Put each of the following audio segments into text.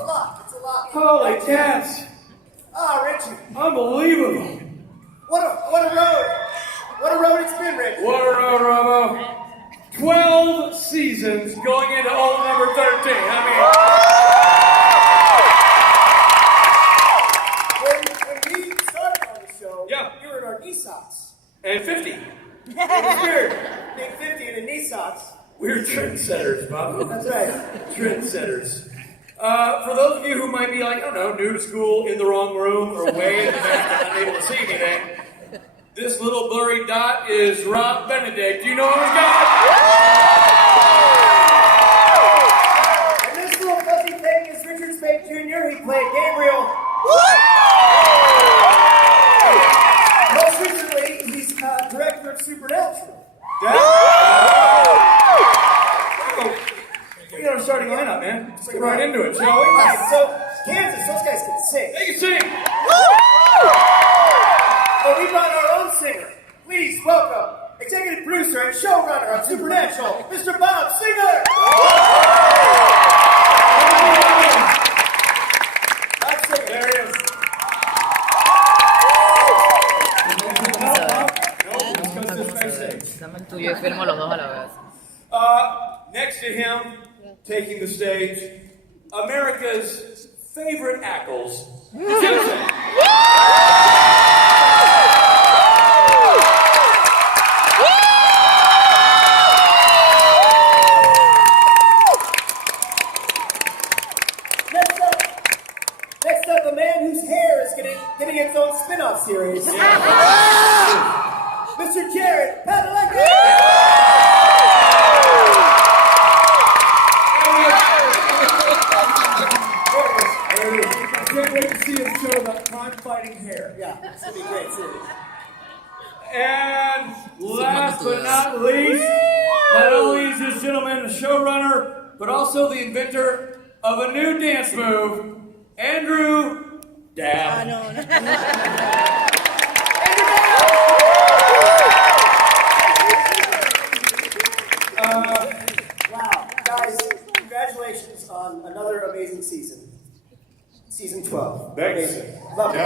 It's a lot. Holy cats! Ah, Richie. Unbelievable. What a road. What a road it's been, Richie. What a road, Robo. 12 seasons going into old number 13. When we started on the show, you were in our knee socks. And 50. It was weird. Being 50 in a knee socks. We're trendsetters, Bob. That's right. Trendsetters. For those of you who might be like, I don't know, new to school, in the wrong room, or way in the back and unable to see anything, this little blurry dot is Rob Benedict. Do you know him, guys? And this little fuzzy thing is Richard Spade Jr. He played Gabriel. Most recently, he's director of Supernatural. We got our starting lineup, man. Let's get right into it, shall we? Right, so, Kansas, those guys can sing. They can sing. But we brought our own singer. Please welcome executive producer and showrunner of Supernatural, Mr. Bob Singer. Bob Singer. There he is. Dame el tuyo y firmo los dos a la vez. Next to him, taking the stage, America's favorite Ackles, Susan. Next up, a man whose hair is getting its own spin-off series. Mr. Jared Padalecki. I can't wait to see him show about crime-fighting hair. Yeah, it's going to be a great series. And last but not least, not only is this gentleman a showrunner, but also the inventor of a new dance move, Andrew Dab. Wow, guys, congratulations on another amazing season. Season 12. Thanks. Amazing. Love it.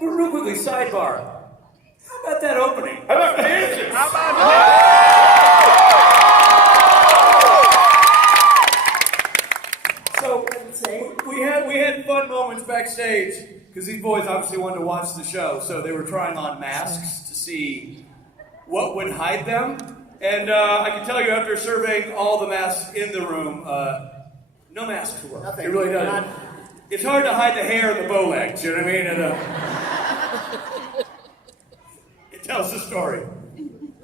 But real quickly, sidebar. How about that opening? How about dances? So we had fun moments backstage because these boys obviously wanted to watch the show, so they were trying on masks to see what would hide them. And I can tell you, after surveying all the masks in the room, no masks work. Nothing. It really doesn't. It's hard to hide the hair and the bow legs, you know what I mean? It tells the story.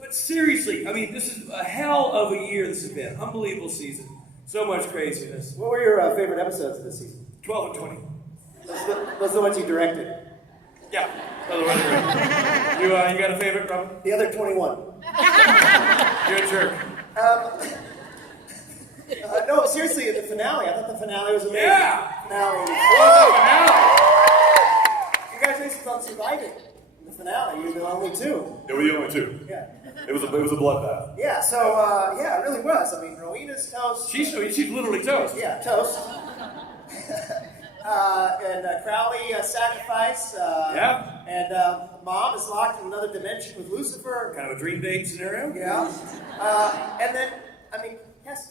But seriously, I mean, this is a hell of a year this has been. Unbelievable season. So much craziness. What were your favorite episodes of this season? 12 and 20. Those are the ones you directed. Yeah. Those are the ones I directed. You got a favorite, Robin? The other 21. You're a jerk. No, seriously, the finale. I thought the finale was amazing. Yeah! Finale. Congratulations on surviving the finale. You're the only two. They were the only two. Yeah. It was a bloodbath. Yeah, so, yeah, it really was. I mean, Rowena's toast. She's literally toast. Yeah, toast. And Crowley sacrifice. Yeah. And Mom is locked in another dimension with Lucifer. Kind of a dream date scenario. Yeah. And then, I mean, yes.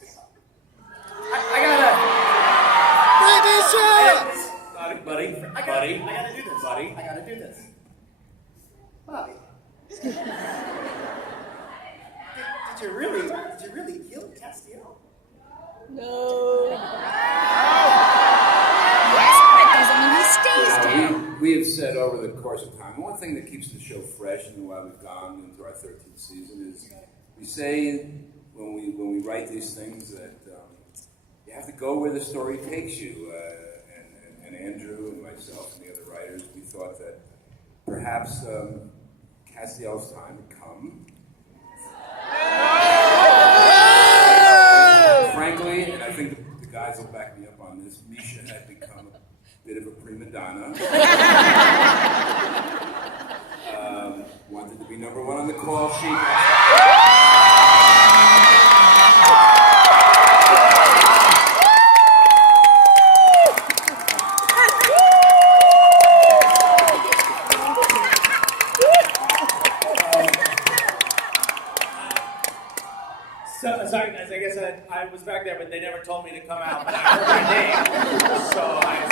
I gotta... Buddy. I gotta do this. Buddy. I gotta do this. Bobby. Did you really kill Castiel? No. Yes, because I mean he stays down. We have said over the course of time, one thing that keeps the show fresh and why we've gone into our 13th season is we say when we write these things that you have to go where the story takes you. And Andrew and myself and the other writers, we thought that perhaps Castiel's time had come. Frankly, and I think the guys will back me up on this, Misha had become a bit of a prima donna. Wanted to be number one on the call sheet. I was back there, but they never told me to come out. But I heard my name, so I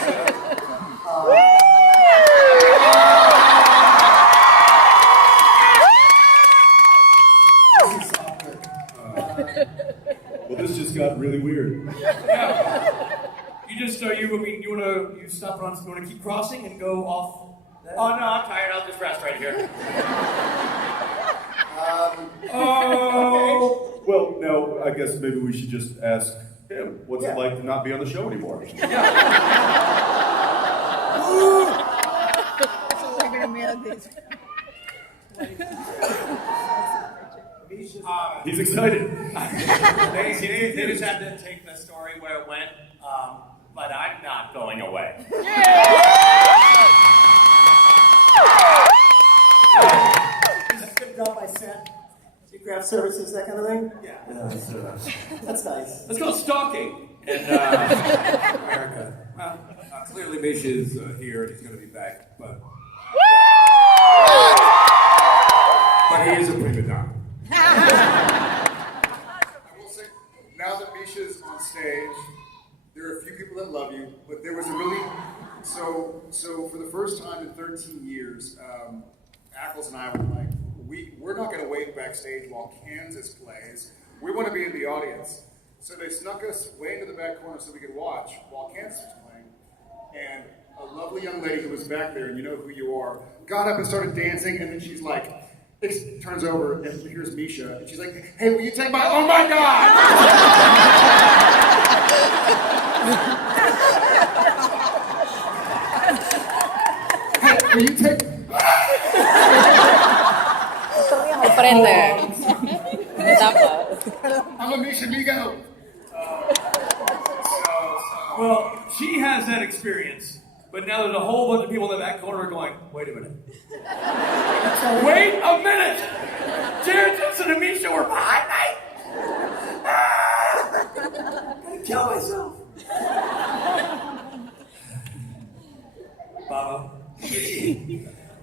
Well, this just got really weird. Yeah. You just you stop on. You want to keep crossing and go off? Oh no, I'm tired. I'll just rest right here. Oh. Well, no, I guess maybe we should just ask him. What's it like to not be on the show anymore? He's excited. They just had to take the story where it went, but I'm not going away. Just gonna drop by set. Do you grab services, that kind of thing? Yeah. That's nice. Let's go stalking in America. Well, clearly Misha's here and he's going to be back, but he is a prima donna. I will say, now that Misha's on stage, there are a few people that love you, but there was a really so for the first time in 13 years, Ackles and I were like, we're not going to wait backstage while Kansas plays. We want to be in the audience. So they snuck us way into the back corner so we could watch while Kansas was playing. And a lovely young lady who was back there, and you know who you are, got up and started dancing, and then she's like, turns over, and here's Misha, and she's like, hey, will you take my, oh my God! Hey, will you take, Frente. Me tapa. I'm a Misha Migo. Well, she has that experience, but now there's a whole bunch of people in the back corner going, wait a minute. Wait a minute! Jared Simpson and Misha were behind me! I'm gonna kill myself. Baba.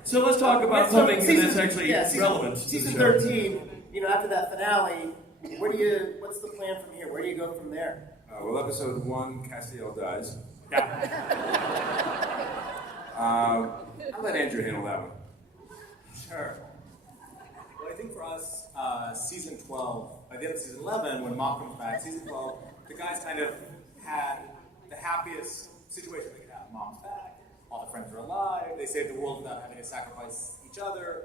So let's talk about something that's actually relevant to the Season show. 13, after that finale, what's the plan from here? Where do you go from there? Well, episode 1, Castiel dies. Yeah. I'll let Andrew handle that one. Sure. Well, I think for us, season 12, by the end of season 11, when Mom comes back, season 12, the guys kind of had the happiest situation they could have. Mom's back, all the friends are alive, they saved the world without having to sacrifice each other.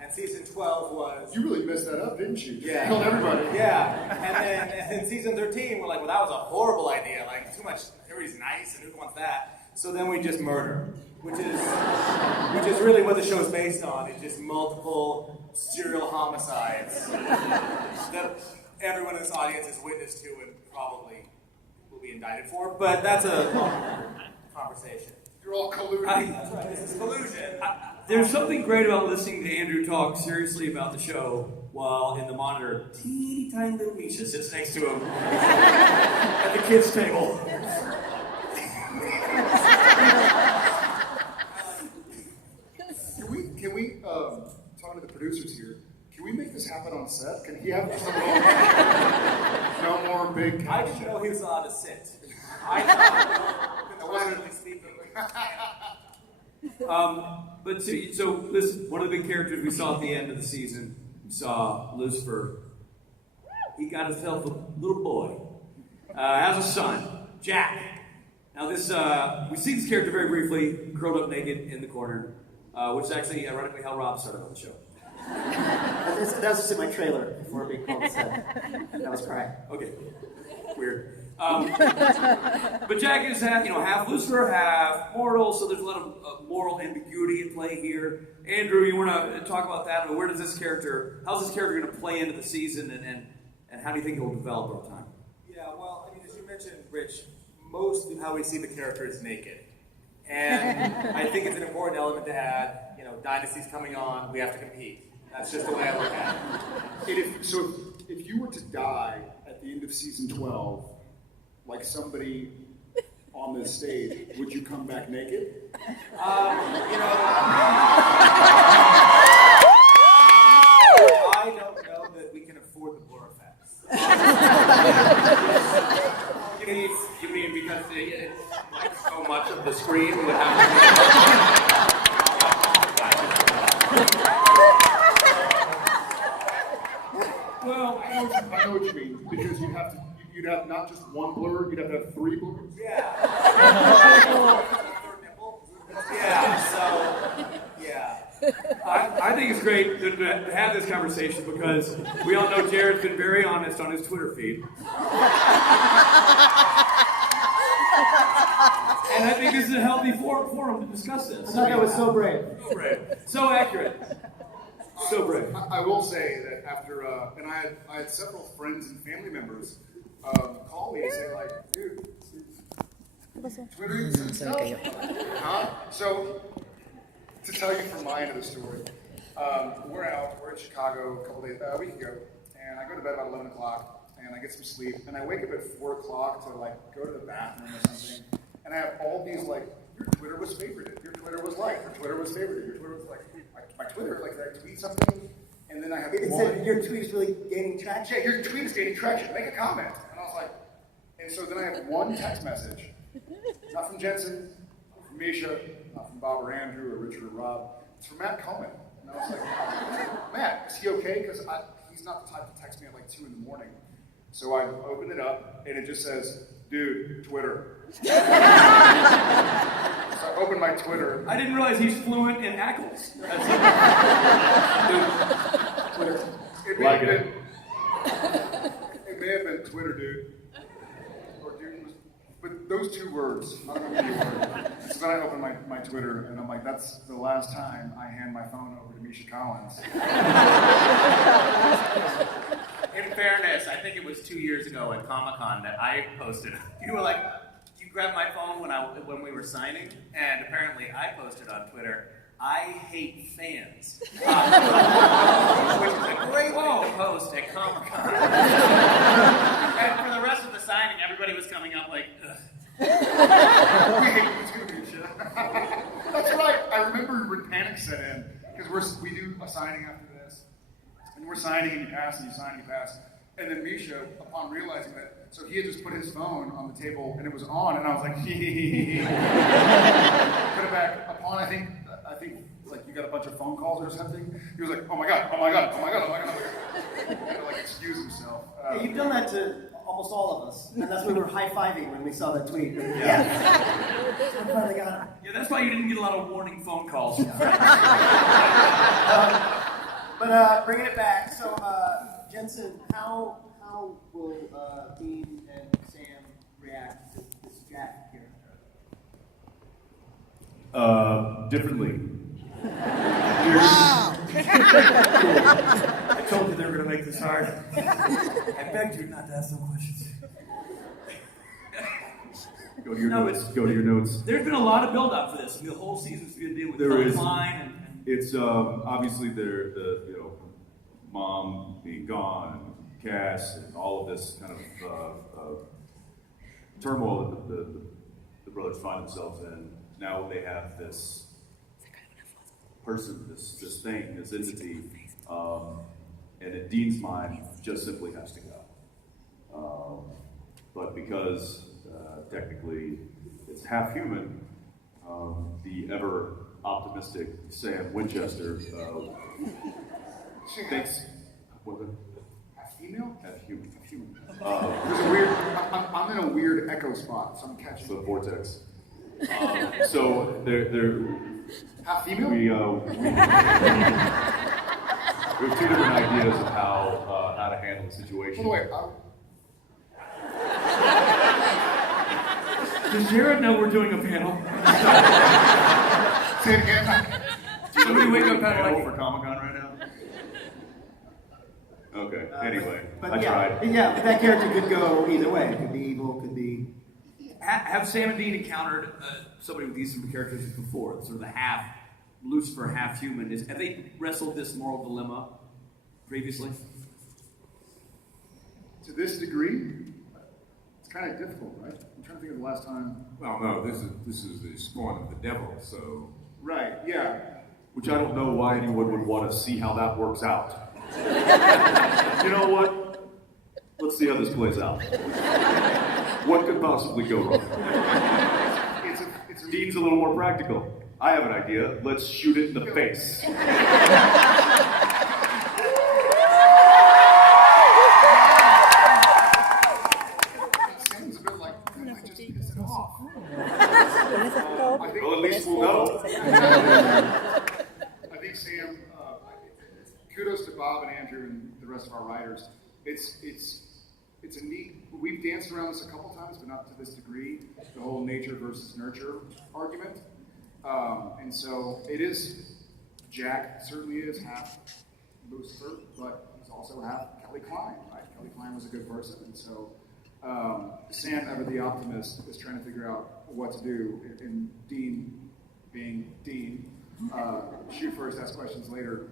And season 12 was... You really messed that up, didn't you? Yeah. You killed everybody. Yeah. And then season 13, we're like, well, that was a horrible idea. Like, too much, everybody's nice, and who wants that? So then we just murder, which is really what the show's based on. It's just multiple serial homicides that everyone in this audience is witness to and probably will be indicted for. But that's a long conversation. You're all colluding. That's right, this is collusion. There's something great about listening to Andrew talk seriously about the show while in the monitor, teeny tiny little Misha sits next to him at the kids' table. Can we talking to the producers here, can we make this happen on set? Can he have no more big I didn't know he was allowed to sit. I thought speak. But so listen, one of the big characters we saw at the end of the season, we saw Lucifer. He got himself a little boy. Has a son, Jack. Now this, we see this character very briefly, curled up naked in the corner, which is actually ironically how Rob started on the show. That was just in my trailer before being called set. That was correct. Okay, weird. But Jack is half Lucifer, half mortal, so there's a lot of moral ambiguity at play here. Andrew, you want to talk about that? I mean, how's this character going to play into the season, and how do you think it will develop over time? Yeah, well, I mean, as you mentioned, Rich, most of how we see the character is naked. And I think it's an important element to add. Dynasty's coming on, we have to compete. That's just the way I look at it. If you were to die at the end of season 12, like somebody on this stage, would you come back naked? I don't know that we can afford the blur effects. like so much of the screen would have to Well, I know what you mean, because you'd have not just one blur, you'd have to have 3 blurs. Yeah. Yeah, so, yeah. I think it's great to have this conversation because we all know Jared's been very honest on his Twitter feed. And I think this is a healthy forum to discuss this. I thought that was so brave. So brave. So accurate. So brave. I will say that after, and I had several friends and family members call me and say like, dude, Twitter and stuff. Huh? So, to tell you from my end of the story, we're in Chicago a week ago, and I go to bed about 11 o'clock, and I get some sleep, and I wake up at 4 o'clock to like go to the bathroom or something, and I have all these like, your Twitter was favorited, your Twitter was liked, your Twitter was favorited, your Twitter was like, my Twitter, like did I tweet something? And then I have It said your tweet is really gaining traction. yeah, your tweet is gaining traction, make a comment. And I was like, and so then I have one text message, not from Jensen, not from Misha, not from Bob or Andrew or Richard or Rob, it's from Matt Coleman. And I was like, Matt, is he okay? Because he's not the type to text me at like 2 in the morning. So I opened it up, and it just says, dude, Twitter. So I opened my Twitter. I didn't realize he's fluent in Ackles. Twitter. It may have been Twitter, dude. Or dude was, but those 2 words, I don't know the word. So then I opened my Twitter, and I'm like, that's the last time I hand my phone over to Misha Collins. In fairness, I think it was 2 years ago at Comic-Con that I posted. You were like, you grabbed my phone when we were signing, and apparently I posted on Twitter, I hate fans. Which is a great thing to post at Comic-Con. And for the rest of the signing, everybody was coming up like, ugh. We hate you too, Misha. That's right. I remember when panic set in, because we do a signing after this, and we're signing and you pass and you sign and you pass. And then Misha, upon realizing that, so he had just put his phone on the table and it was on, and I was like, hee. Put it back. Upon, I think like you got a bunch of phone calls or something. He was like, oh my god. He had to like excuse himself. Yeah, you've done that to almost all of us, and that's why we were high-fiving when we saw that tweet. Yeah. I finally got it. Yeah, that's why you didn't get a lot of warning phone calls. But bringing it back, so Jensen, how will Dean and Sam react to this Jack here? Differently. I told you they were going to make this hard. I begged you not to ask some questions. Go to your notes. Go to your notes. There's been a lot of build-up for this. The whole season's been dealing with There is. Line and It's obviously the mom being gone, and Cass, and all of this kind of turmoil that the brothers find themselves in. Now they have this person, this thing, this entity, and in Dean's mind, just simply has to go. But because technically it's half human, the ever optimistic Sam Winchester thinks, what was it? Half female? Half human. There's a weird. I'm in a weird echo spot, so I'm catching The vortex. So they're half female. we have 2 different ideas of how to handle the situation. By the way, does Jared know we're doing a panel? say it again. Somebody wake up at Panel like for Comic-Con right now? Okay, anyway, But I tried. Yeah, but that character could go either way. It could be evil, could be. Have Sam and Dean encountered somebody with these characters before? Sort of the half Lucifer, half human. Have they wrestled this moral dilemma previously? To this degree, it's kind of difficult, right? I'm trying to think of the last time. Well, no, this is the spawn of the devil, so Right. Yeah. Which I don't know why anyone would want to see how that works out. You know what? Let's see how this plays out. What could possibly go wrong? Dean's a little more practical. I have an idea. Let's shoot it in the face. Sam's a bit like, I might just piss it off. Well, at least we'll know. I think Sam, kudos to Bob and Andrew and the rest of our writers. It's a neat. We've danced around this a couple times, but not to this degree. The whole nature versus nurture argument, and so it is. Jack certainly is half Lucifer, but he's also half Kelly Klein. Right? Kelly Klein was a good person, and so Sam, ever the optimist, is trying to figure out what to do. And Dean, being Dean, shoot first, ask questions later.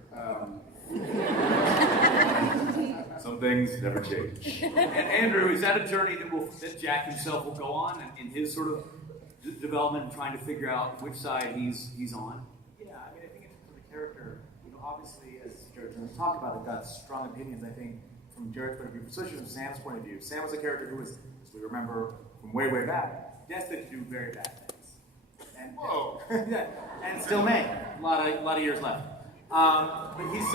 Some things never change. And Andrew, is that a journey that Jack himself will go on in his sort of development and trying to figure out which side he's on? Yeah, I mean, I think in terms of the character, obviously, as Jared's going to talk about, it got strong opinions, I think, from Jared's point of view, especially from Sam's point of view. Sam was a character who was, as we remember from way, way back, destined to do very bad things. And, Whoa. Yeah, and still may. A lot of years left. But he's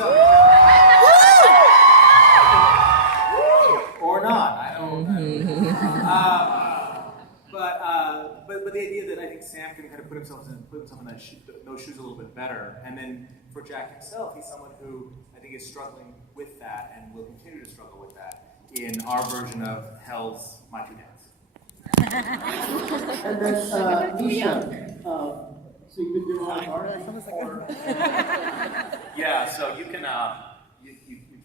or not. I don't. But the idea that I think Sam can kind of put himself in those shoes a little bit better, and then for Jack himself, he's someone who I think is struggling with that and will continue to struggle with that in our version of Hell's My Two Dads. And then Misha, so you've been doing a lot of art or? Yeah, so you can you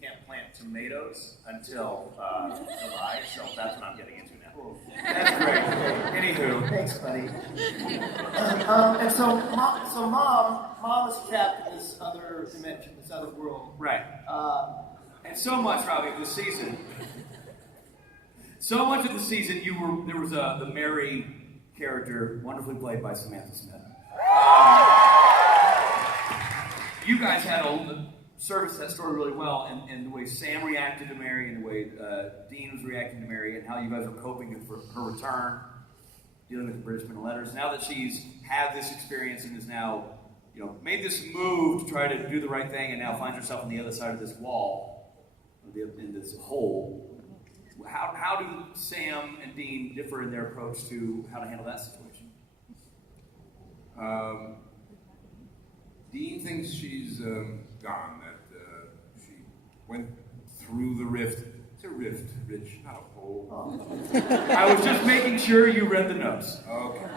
can't plant tomatoes until July, so that's what I'm getting into now. That's great. Anywho, Thanks, buddy. And so mom is trapped in this other dimension, this other world. Right. And so much, Robbie, of the season. So much of the season, there was the Mary character, wonderfully played by Samantha Smith. You guys serviced that story really well, and the way Sam reacted to Mary, and the way Dean was reacting to Mary, and how you guys are coping for her return, dealing with the British men and letters. Now that she's had this experience and is now, made this move to try to do the right thing, and now finds herself on the other side of this wall, in this hole. How do Sam and Dean differ in their approach to how to handle that situation? Dean thinks she's gone, that she went through the rift. It's a rift, Rich, not a hole. I was just making sure you read the notes. Okay.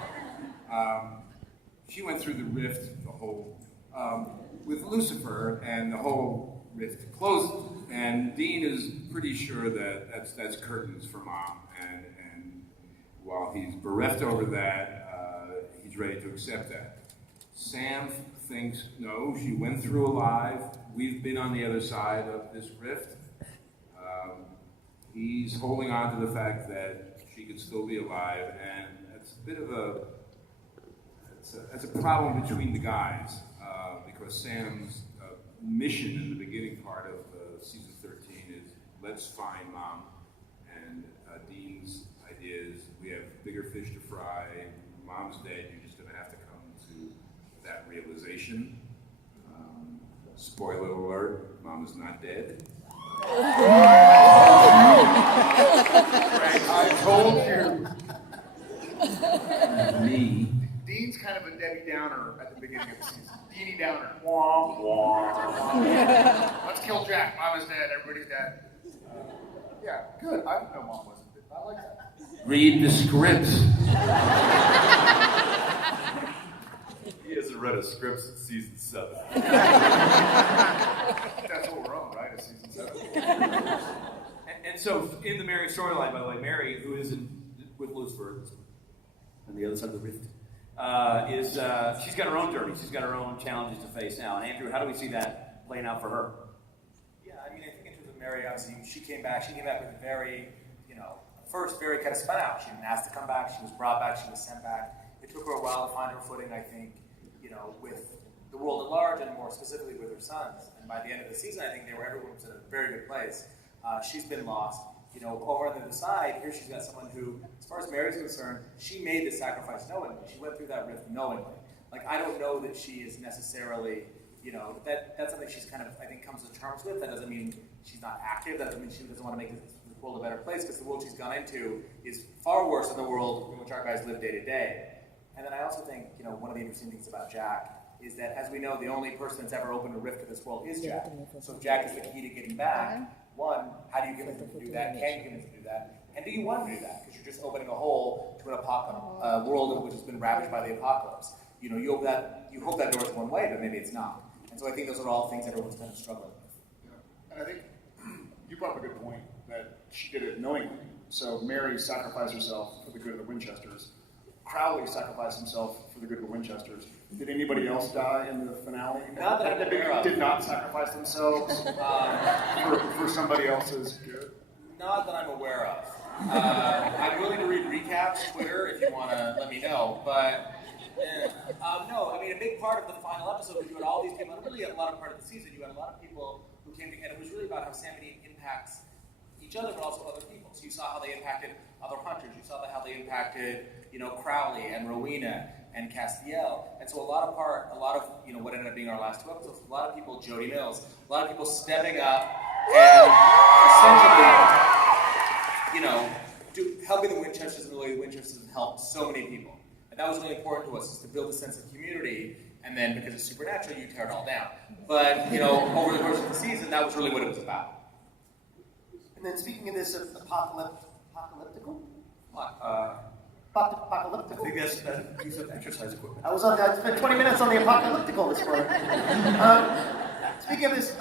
She went through the rift, the hole, with Lucifer, and the whole rift closed. And Dean is pretty sure that that's curtains for Mom. And while he's bereft over that, he's ready to accept that. Sam thinks, no, she went through alive. We've been on the other side of this rift. He's holding on to the fact that she could still be alive, and that's a bit of that's a problem between the guys, because Sam's mission in the beginning part of season 13 is let's find Mom, and Dean's idea is we have bigger fish to fry. Mom's dead. You're just going to have to come to that realization. Spoiler alert: Mom is not dead. I told you. Me. Dean's kind of a Debbie Downer at the beginning of the season. Deanie Downer. Wah, wah. Let's kill Jack. Mom is dead. Everybody's dead. Yeah, good. I didn't know Mom wasn't dead. I like that. Read the scripts. He hasn't read a script since season 7. That's what we're on, right? It's season 7. And so, in the Mary storyline, by the way, Mary, who is with Lucifer on the other side of the rift, she's got her own journey. She's got her own challenges to face now. And Andrew, how do we see that playing out for her? yeah, I mean, I think in terms of Mary, obviously, she came back with a very, first very kind of spun out. She didn't ask to come back. She was brought back. She was sent back. It took her a while to find her footing, I think, with the world at large and more specifically with her sons. And by the end of the season, I think everyone was in a very good place. She's been lost. over on the other side, here she's got someone who, as far as Mary's concerned, she made the sacrifice knowingly. She went through that rift knowingly. Like, I don't know that she is necessarily, that's something she's kind of, I think, comes to terms with. That doesn't mean she's not active. That doesn't mean she doesn't want to make the world a better place, because the world she's gone into is far worse than the world in which our guys live day to day. And then I also think, one of the interesting things about Jack is that, as we know, the only person that's ever opened a rift to this world is Jack. So if Jack is the key to getting back, one, how do you get him to do that? Can you get him to do that? And do you want to do that? Because you're just opening a hole to a world which has been ravaged by the apocalypse. You hope that door's one way, but maybe it's not. And so I think those are all things everyone's kind of struggling with. Yeah. And I think you brought up a good point that she did it knowingly. So Mary sacrificed herself for the good of the Winchesters. Crowley sacrificed himself for the good of the Winchesters. Did anybody else die in the finale? Not that I'm aware of. Did not sacrifice themselves for somebody else's good? Not that I'm aware of. I'm willing to read recaps, Twitter, if you want to let me know. But no, I mean, a big part of the final episode was you had all these people, and really a lot of part of the season, you had a lot of people who came together. It was really about how Sam and Dean impacts each other, but also other people. So you saw how they impacted other hunters. You saw how they impacted, Crowley and Rowena and Castiel. And so a lot of what ended up being our last two episodes, a lot of people, Jody Mills, a lot of people stepping up and essentially, helping the Winchesters in the way the Winchesters have helped so many people. And that was really important to us, is to build a sense of community, and then because it's supernatural, you tear it all down. But, over the course of the season, that was really what it was about. And then speaking of this apocalyptical? I think that's a piece of exercise equipment. I spent 20 minutes on the apocalyptical this morning. Speaking of this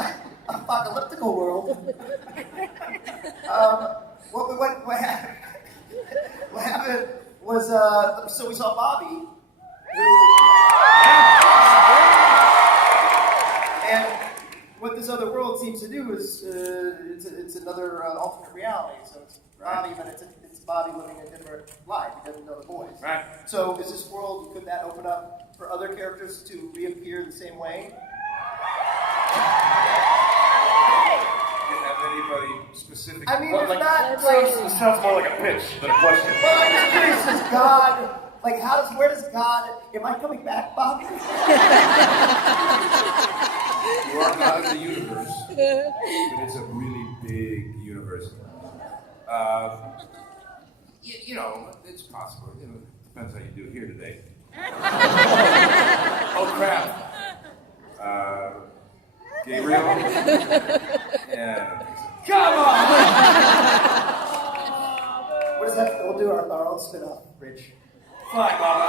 apocalyptical world, what happened was, so we saw Bobby, and what this other world seems to do is, it's another alternate reality. So it's Bobby, but it's Bobby living a different life. He doesn't know the boys. Right. So is this world, could that open up for other characters to reappear the same way? Do you have anybody specific? I mean, there's not It sounds more like a pitch than a question. Well, I'm just curious, does God, where does God, am I coming back, Bobby? You are not in the universe, but it's a really big universe. It's possible. Depends how you do here today. Oh crap! Gabriel? Yeah, I don't think so. Come on! What does that? We'll do our own spin-off, Rich. Fine, Mama.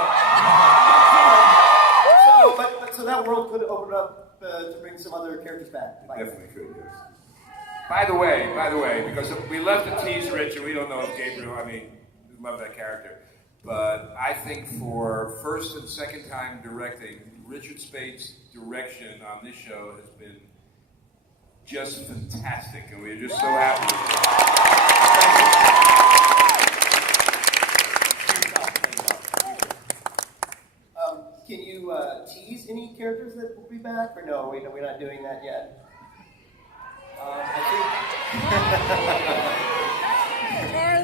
So that world could open up to bring some other characters back. Definitely could, yes. By the way, because we left to tease Rich, and we don't know if Gabriel, we love that character. But I think for first and second time directing, Richard Spade's direction on this show has been just fantastic, and we're just so happy with it. Can you tease any characters that will be back, or no? We're not doing that yet.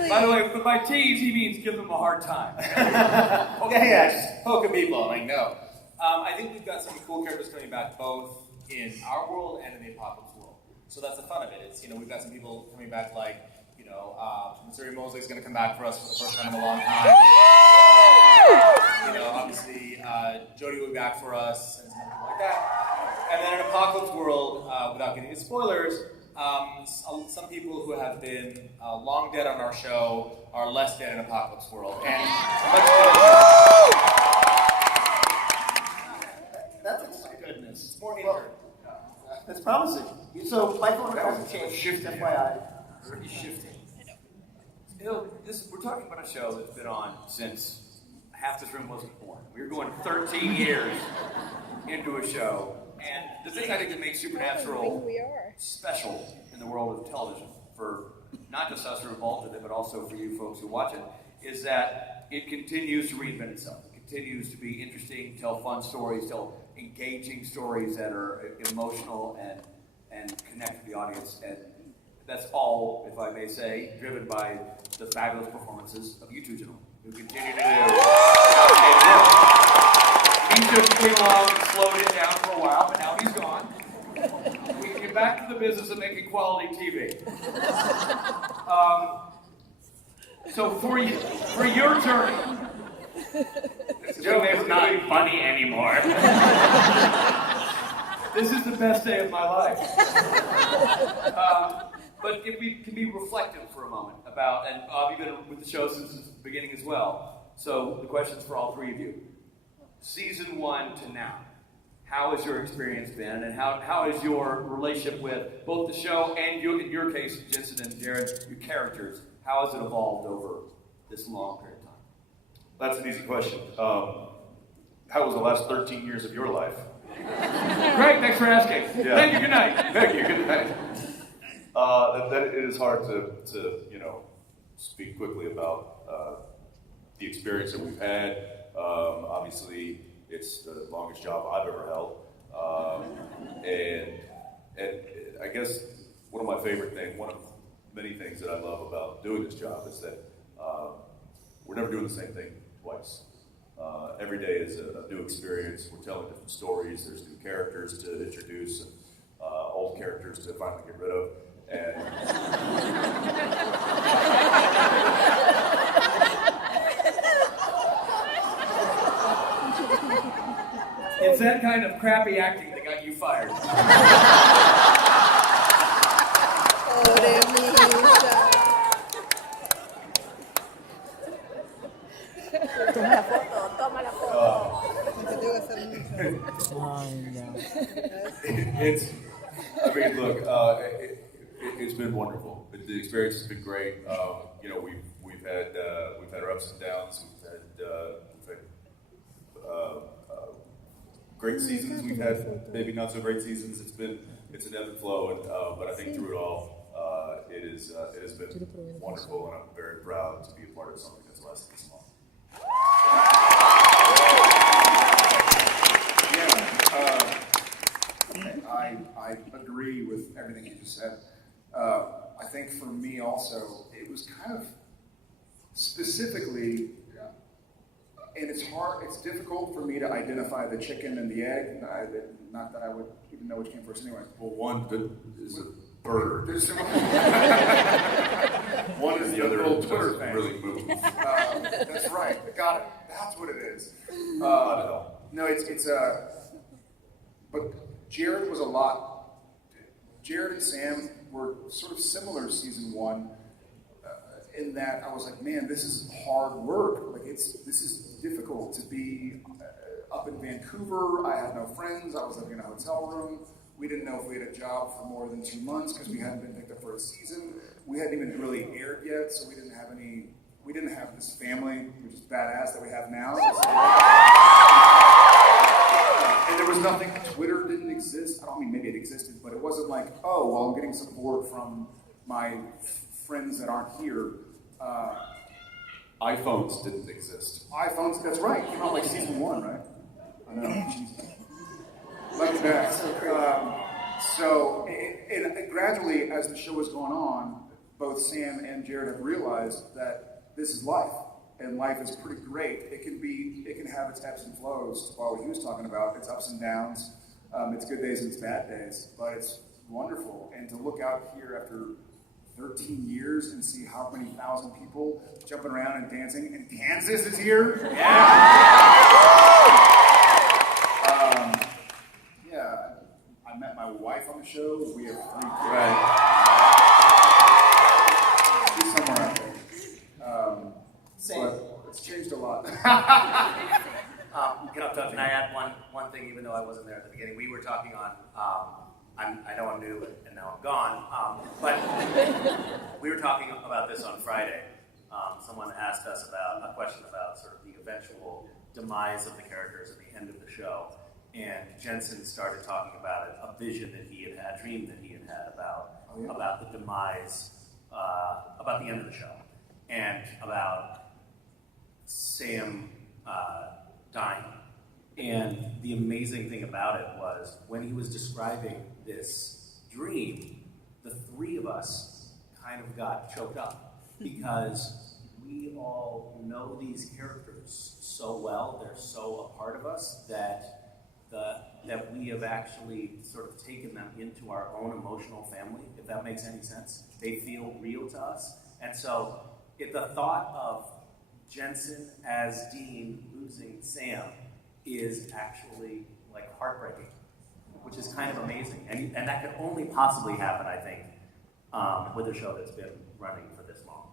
By the way, with my tease, he means give them a hard time. Yes, poking people, no. I think we've got some cool characters coming back, both in our world and in the Apocalypse world. So that's the fun of it. It's, we've got some people coming back like, Missouri Mosley's going to come back for us for the first time in a long time. Obviously, Jody will be back for us, and something like that. And then in Apocalypse world, without getting into spoilers, some people who have been long dead on our show are less dead in Apocalypse world. And That's Goodness. it's more intern. that's promising. So my phone hasn't changed. FYI. Pretty shifting. We're talking about a show that's been on since half this room wasn't born. We were going 13 years into a show. And the thing I think that makes Supernatural special in the world of television, for not just us who are involved with it, but also for you folks who watch it, is that it continues to reinvent itself. It continues to be interesting, tell fun stories, tell engaging stories that are emotional and connect with the audience. And that's all, if I may say, driven by the fabulous performances of you two gentlemen, who continue to do outstanding work. Misha came along and slowed it down for a while, but now he's gone. We get back to the business of making quality TV. So for your journey, This joke is not funny anymore. this is the best day of my life. But if we can be reflective for a moment about, and Bob, you've been with the show since the beginning as well. So the question's for all three of you. Season 1 to now, how has your experience been, and how is your relationship with both the show and you, in your case, Jensen and Jared, your characters? How has it evolved over this long period of time? That's an easy question. How was the last 13 years of your life? Great, thanks for asking. Yeah. Thank you, good night. Thank you. Good night. That it is hard to speak quickly about the experience that we've had. Obviously, it's the longest job I've ever held, and I guess one of my favorite things, one of many things that I love about doing this job is that we're never doing the same thing twice. Every day is a new experience. We're telling different stories. There's new characters to introduce, and old characters to finally get rid of. And It's that kind of crappy acting that got you fired. Toma la foto. Look, it's been wonderful. The experience has been great. We've had our ups and downs. We've had great seasons. We've had maybe not so great seasons. It's an ebb and flow, but I think through it all, it has been wonderful, and I'm very proud to be a part of something that's lasted this long. I agree with everything you just said. I think for me also, it was kind of specifically, and it's difficult for me to identify the chicken and the egg. Not that I would even know which came first anyway. Well, one is a bird. One is the other old Twitter thing. Really move. That's right. Got it. That's what it is. Not at all. No, but Jared was a lot. Jared and Sam were sort of similar season 1 in that I was like, man, this is hard work. Like this is difficult to be up in Vancouver. I had no friends. I was living in a hotel room. We didn't know if we had a job for more than 2 months because we hadn't been picked up for a season. We hadn't even really aired yet, so we didn't have this family, which is badass, that we have now. And there was nothing, Twitter didn't exist. I don't mean maybe it existed, but it wasn't like, oh, well, I'm getting support from my friends that aren't here. iPhones didn't exist. iPhones, that's right. Came out like season 1, right? I know, Jesus. Like that. So gradually, as the show was going on, both Sam and Jared have realized that this is life, and life is pretty great. It can have its ebbs and flows. While he was talking about its ups and downs, its good days and its bad days, but it's wonderful. And to look out here after 13 years and see how many thousand people jumping around and dancing, and Kansas is here. I met my wife on the show. We have 3 kids. Right. She's somewhere out there. But it's changed a lot. Can I add one thing, even though I wasn't there at the beginning? We were talking on, I know I'm new and now I'm gone, but we were talking about this on Friday. Someone asked us about a question about sort of the eventual demise of the characters at the end of the show. And Jensen started talking about it, a vision that he had had, a dream that he had had about the demise, about the end of the show, and about Sam dying. And the amazing thing about it was when he was describing this dream, the 3 of us kind of got choked up because we all know these characters so well, they're so a part of us that we have actually sort of taken them into our own emotional family, if that makes any sense. They feel real to us. And so if the thought of Jensen as Dean losing Sam is actually like heartbreaking, which is kind of amazing. And that could only possibly happen, I think, with a show that's been running for this long.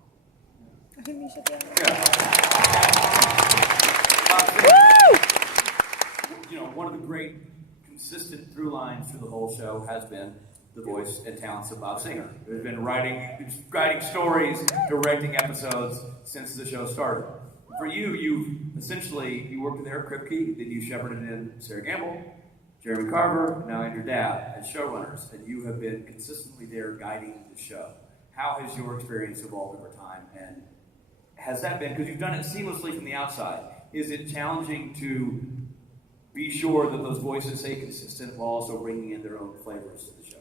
You know, one of the great consistent through lines through the whole show has been the voice and talents of Bob Singer, who's been writing stories, directing episodes since the show started. For you, you worked with Eric Kripke, then you shepherded in Sarah Gamble, Jeremy Carver, now and your dad as showrunners, and you have been consistently there guiding the show. How has your experience evolved over time, and has that been, because you've done it seamlessly from the outside, is it challenging to be sure that those voices stay consistent while also bringing in their own flavors to the show?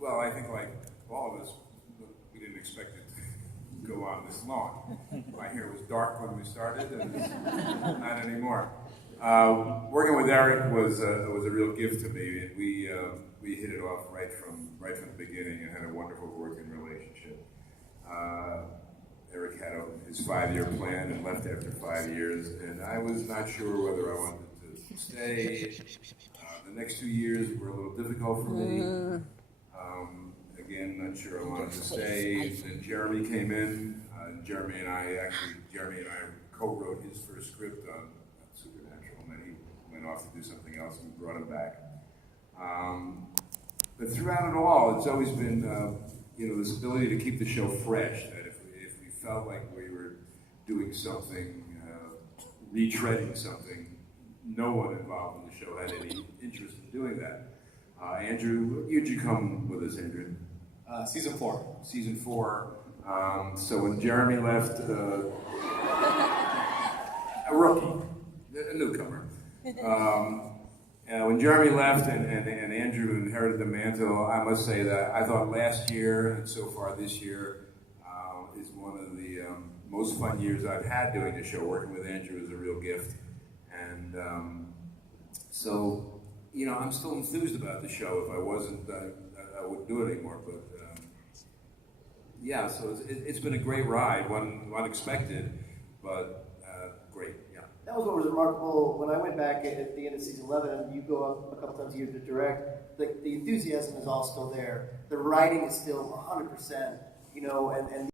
Well, I think like all of us, we didn't expect it to go on this long. My hair was dark when we started, and it's not anymore. Working with Eric was a real gift to me, and we hit it off right from the beginning and had a wonderful working relationship. Eric had his 5-year plan and left after 5 years, and I was not sure whether I wanted to stay. The next 2 years were a little difficult for me. Again, not sure I wanted to stay. Then Jeremy came in. Jeremy and I co-wrote his first script on Supernatural, and then he went off to do something else, and we brought him back. But throughout it all, it's always been this ability to keep the show fresh. That if we felt like we were doing something, retreading something, no one involved in the show had any interest in doing that. Andrew, you'd you come with us, Andrew? Season 4. Season 4. So when Jeremy left, a rookie, a newcomer. When Jeremy left and Andrew inherited the mantle, I must say that I thought last year and so far this year is one of the most fun years I've had doing the show. Working with Andrew is a real gift. And so, I'm still enthused about the show. If I wasn't, I wouldn't do it anymore. But so it's been a great ride, one unexpected, but great. Yeah. That was what was remarkable. When I went back at the end of season 11, and you go up a couple times a year to direct, the enthusiasm is all still there. The writing is still 100%, and